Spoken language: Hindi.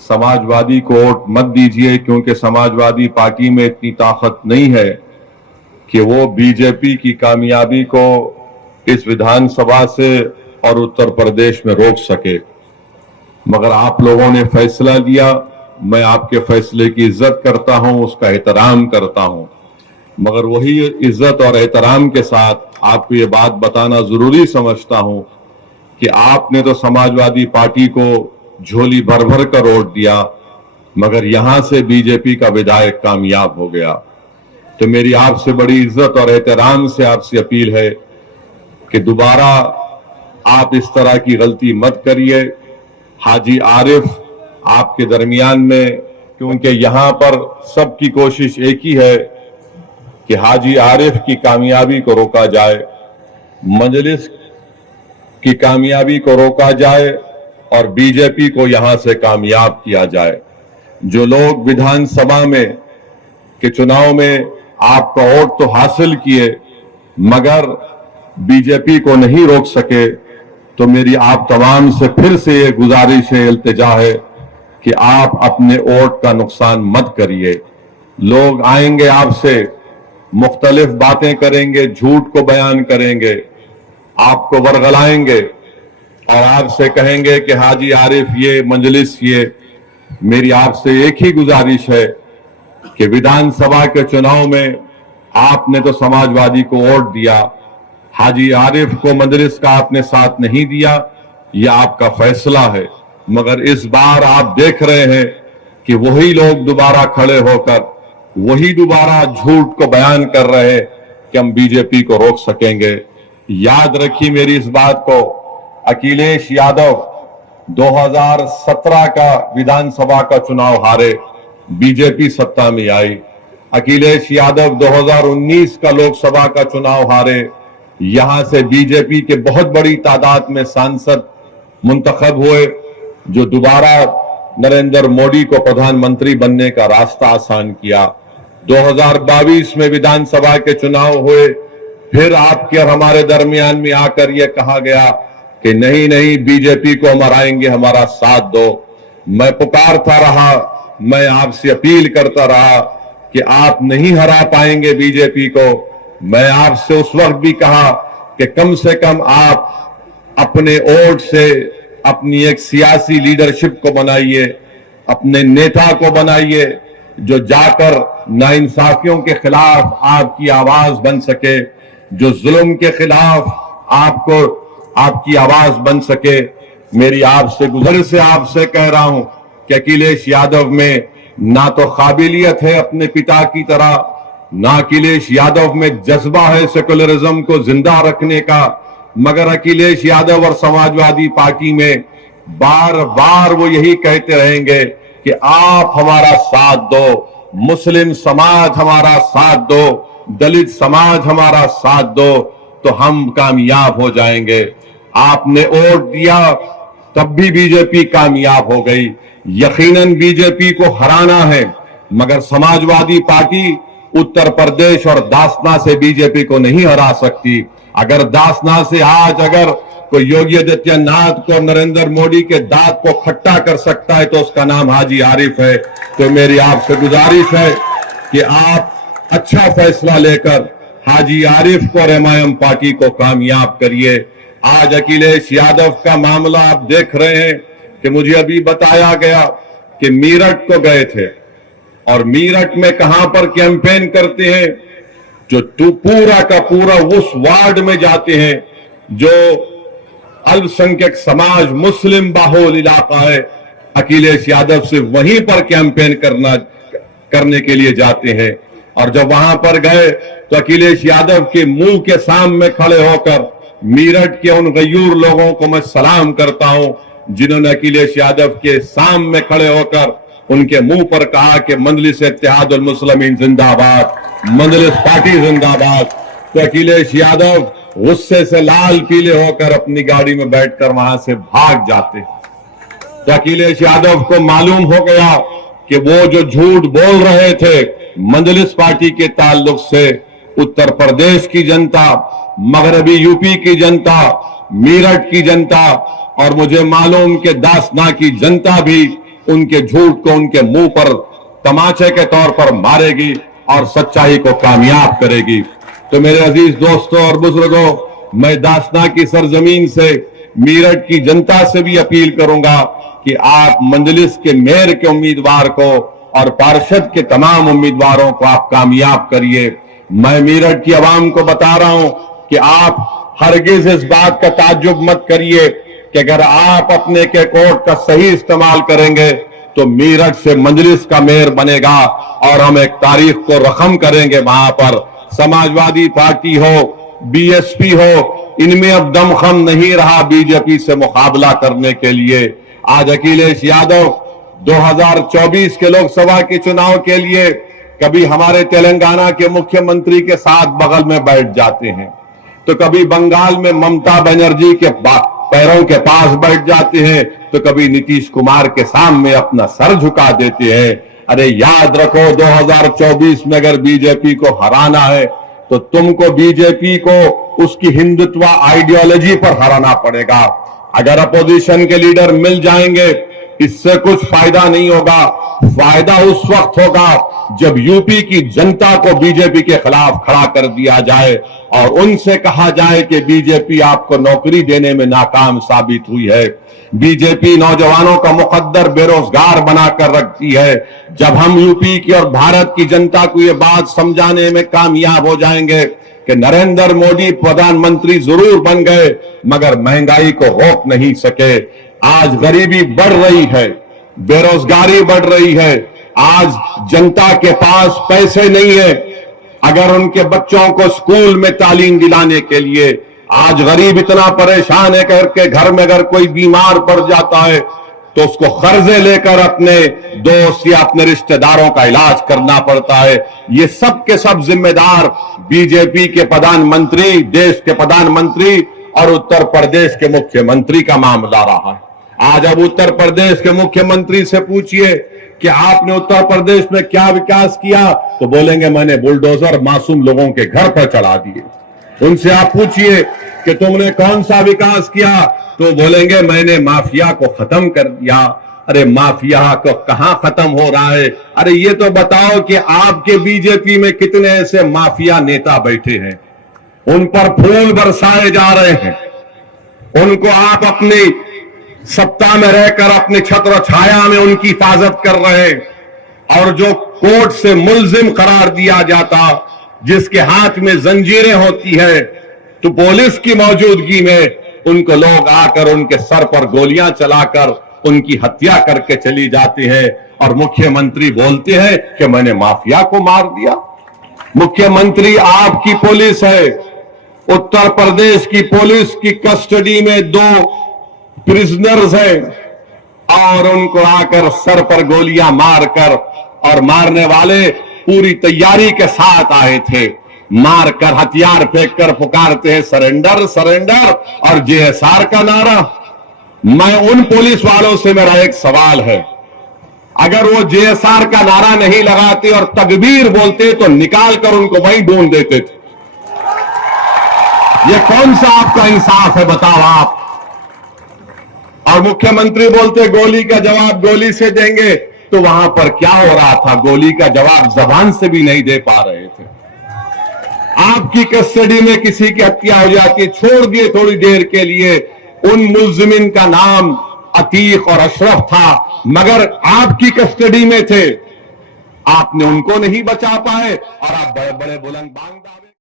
समाजवादी को वोट मत दीजिए, क्योंकि समाजवादी पार्टी में इतनी ताकत नहीं है कि वो बीजेपी की कामयाबी को इस विधानसभा से और उत्तर प्रदेश में रोक सके। मगर आप लोगों ने फैसला लिया, मैं आपके फैसले की इज्जत करता हूं, उसका एहतराम करता हूं, मगर वही इज्जत और एहतराम के साथ आपको ये बात बताना जरूरी समझता हूं कि आपने तो समाजवादी पार्टी को झोली भर भर कर वोट दिया, मगर यहां से बीजेपी का विधायक कामयाब हो गया। तो मेरी आपसे बड़ी इज्जत और एहतराम से आपसे अपील है कि दोबारा आप इस तरह की गलती मत करिए। हाजी आरिफ आपके दरमियान में, क्योंकि यहां पर सबकी कोशिश एक ही है कि हाजी आरिफ की कामयाबी को रोका जाए, मजलिस की कामयाबी को रोका जाए और बीजेपी को यहां से कामयाब किया जाए। जो लोग विधानसभा में के चुनाव में आपका वोट तो हासिल किए मगर बीजेपी को नहीं रोक सके, तो मेरी आप तमाम से फिर से ये गुजारिश है, इल्तिजा है कि आप अपने वोट का नुकसान मत करिए। लोग आएंगे आपसे, मुख्तलिफ बातें करेंगे, झूठ को बयान करेंगे, आपको वर्गलाएंगे और आपसे कहेंगे कि हाजी आरिफ ये मजलिस ये। मेरी आपसे एक ही गुजारिश है कि विधानसभा के चुनाव में आपने तो समाजवादी को वोट दिया, हाजी आरिफ को मजलिस का आपने साथ नहीं दिया, यह आपका फैसला है। मगर इस बार आप देख रहे हैं कि वही लोग दोबारा खड़े होकर वही दोबारा झूठ को बयान कर रहे हैं कि हम बीजेपी को रोक सकेंगे। याद रखिए मेरी इस बात को, अखिलेश यादव 2017 का विधानसभा का चुनाव हारे, बीजेपी सत्ता में आई। अखिलेश यादव 2019 का लोकसभा का चुनाव हारे, यहां से बीजेपी के बहुत बड़ी तादाद में सांसद मुंतखब हुए, जो दोबारा नरेंद्र मोदी को प्रधानमंत्री बनने का रास्ता आसान किया। 2022 में विधानसभा के चुनाव हुए, फिर आपके और हमारे दरमियान में आकर यह कहा गया कि नहीं नहीं बीजेपी को हम हराएंगे, हमारा साथ दो। मैं पुकारता रहा, मैं आपसे अपील करता रहा कि आप नहीं हरा पाएंगे बीजेपी को। मैं आपसे उस वक्त भी कहा कि कम से कम आप अपने वोट से अपनी एक सियासी लीडरशिप को बनाइए, अपने नेता को बनाइए जो जाकर नाइंसाफियों के खिलाफ आपकी आवाज बन सके, जो जुल्म के खिलाफ आपको आपकी आवाज बन सके। मेरी आपसे गुज़र से आपसे कह रहा हूं कि अखिलेश यादव में ना तो काबिलियत है अपने पिता की तरह, ना अखिलेश यादव में जज्बा है सेकुलरिज्म को जिंदा रखने का, मगर अखिलेश यादव और समाजवादी पार्टी में बार बार वो यही कहते रहेंगे कि आप हमारा साथ दो, मुस्लिम समाज हमारा साथ दो, दलित समाज हमारा साथ दो, तो हम कामयाब हो जाएंगे। आपने वोट दिया तब भी बीजेपी कामयाब हो गई। यकीनन बीजेपी को हराना है, मगर समाजवादी पार्टी उत्तर प्रदेश और दासना से बीजेपी को नहीं हरा सकती। अगर दासना से आज अगर कोई योगी आदित्यनाथ को, नरेंद्र मोदी के दांत को खट्टा कर सकता है तो उसका नाम हाजी आरिफ है। तो मेरी आपसे गुजारिश है कि आप अच्छा फैसला लेकर हाजी आरिफ को और एमआईएम पार्टी को कामयाब करिए। आज अखिलेश यादव का मामला आप देख रहे हैं कि मुझे अभी बताया गया कि मीरठ को गए थे और मीरठ में कहां पर कैंपेन करते हैं, जो पूरा का पूरा उस वार्ड में जाते हैं जो अल्पसंख्यक समाज मुस्लिम बाहुल इलाका है। अखिलेश यादव से वहीं पर कैंपेन करने के लिए जाते हैं और जब वहां पर गए तो अखिलेश यादव के मुंह के सामने खड़े होकर मीरठ के उन गयूर लोगों को मैं सलाम करता हूं जिन्होंने अखिलेश यादव के सामने खड़े होकर उनके मुंह पर कहा कि मजलिस इत्तेहादुल मुस्लिमीन जिंदाबाद, मजलिस पार्टी जिंदाबाद। तो अखिलेश यादव गुस्से से लाल पीले होकर अपनी गाड़ी में बैठकर वहां से भाग जाते। तो अखिलेश यादव को मालूम हो गया कि वो जो झूठ बोल रहे थे मजलिस पार्टी के ताल्लुक से, उत्तर प्रदेश की जनता, मगरबी यूपी की जनता, मीरठ की जनता और मुझे मालूम कि दासना की जनता भी उनके झूठ को उनके मुंह पर तमाचे के तौर पर मारेगी और सच्चाई को कामयाब करेगी। तो मेरे अजीज दोस्तों और बुजुर्गों, मैं दासना की सरजमीन से मीरठ की जनता से भी अपील करूंगा कि आप मंजलिस के मेयर के उम्मीदवार को और पार्षद के तमाम उम्मीदवारों को आप कामयाब करिए। मैं मीरठ की आवाम को बता रहा हूं कि आप हरगिज इस बात का ताज्जुब मत करिए कि अगर आप अपने के कोर्ट का सही इस्तेमाल करेंगे तो मीरठ से मंजलिस का मेयर बनेगा और हम एक तारीख को रकम करेंगे। वहां पर समाजवादी पार्टी हो, बीएसपी हो, इनमें अब दमखम नहीं रहा बीजेपी से मुकाबला करने के लिए। आज अखिलेश यादव 2024 के लोकसभा के चुनाव के लिए कभी हमारे तेलंगाना के मुख्यमंत्री के साथ बगल में बैठ जाते हैं, तो कभी बंगाल में ममता बनर्जी के पैरों के पास बैठ जाते हैं, तो कभी नीतीश कुमार के सामने अपना सर झुका देते हैं। अरे याद रखो, 2024 में अगर बीजेपी को हराना है तो तुमको बीजेपी को उसकी हिंदुत्व आइडियोलॉजी पर हराना पड़ेगा। अगर अपोजिशन के लीडर मिल जाएंगे इससे कुछ फायदा नहीं होगा। फायदा उस वक्त होगा जब यूपी की जनता को बीजेपी के खिलाफ खड़ा कर दिया जाए और उनसे कहा जाए कि बीजेपी आपको नौकरी देने में नाकाम साबित हुई है। बीजेपी नौजवानों का मुकद्दर बेरोजगार बनाकर रखती है। जब हम यूपी की और भारत की जनता को ये बात समझाने में कामयाब हो जाएंगे कि नरेंद्र मोदी प्रधानमंत्री जरूर बन गए मगर महंगाई को रोक नहीं सके। आज गरीबी बढ़ रही है, बेरोजगारी बढ़ रही है, आज जनता के पास पैसे नहीं है अगर उनके बच्चों को स्कूल में तालीम दिलाने के लिए। आज गरीब इतना परेशान है करके घर में अगर कोई बीमार पड़ जाता है तो उसको कर्जे लेकर अपने दोस्त या अपने रिश्तेदारों का इलाज करना पड़ता है। ये सब के सब जिम्मेदार बीजेपी के प्रधानमंत्री, देश के प्रधानमंत्री और उत्तर प्रदेश के मुख्यमंत्री का मामला रहा है। आज अब उत्तर प्रदेश के मुख्यमंत्री से पूछिए कि आपने उत्तर प्रदेश में क्या विकास किया, तो बोलेंगे मैंने बुलडोजर मासूम लोगों के घर पर चढ़ा दिए। उनसे आप पूछिए कि तुमने कौन सा विकास किया, तो बोलेंगे मैंने माफिया को खत्म कर दिया। अरे माफिया को कहां खत्म हो रहा है? अरे ये तो बताओ कि आपके बीजेपी में कितने ऐसे माफिया नेता बैठे हैं, उन पर फूल बरसाए जा रहे हैं, उनको आप अपनी सत्ता में रहकर अपने छत्र छाया में उनकी हिफाजत कर रहे हैं। और जो कोर्ट से मुल्जिम करार दिया जाता, जिसके हाथ में जंजीरें होती है, तो पुलिस की मौजूदगी में उनको लोग आकर उनके सर पर गोलियां चलाकर उनकी हत्या करके चली जाती है और मुख्यमंत्री बोलते हैं कि मैंने माफिया को मार दिया। मुख्यमंत्री आपकी पुलिस है, उत्तर प्रदेश की पुलिस की कस्टडी में 2 प्रिजनर्स हैं और उनको आकर सर पर गोलियां मारकर, और मारने वाले पूरी तैयारी के साथ आए थे, मारकर हथियार फेंककर पुकारते हैं सरेंडर सरेंडर और जेएसआर का नारा। मैं उन पुलिस वालों से मेरा एक सवाल है, अगर वो जेएसआर का नारा नहीं लगाते और तकबीर बोलते तो निकाल कर उनको वहीं ढूंढ देते थे। ये कौन सा आपका इंसाफ है बताओ आप? और मुख्यमंत्री बोलते गोली का जवाब गोली से देंगे, तो वहां पर क्या हो रहा था? गोली का जवाब जबान से भी नहीं दे पा रहे थे। आपकी कस्टडी में किसी की हत्या हो जाती, छोड़ दिए थोड़ी देर के लिए, उन मुल्जिमिन का नाम अतीक और अशरफ था, मगर आपकी कस्टडी में थे, आपने उनको नहीं बचा पाए और आप बड़े बड़े बुलंद बांग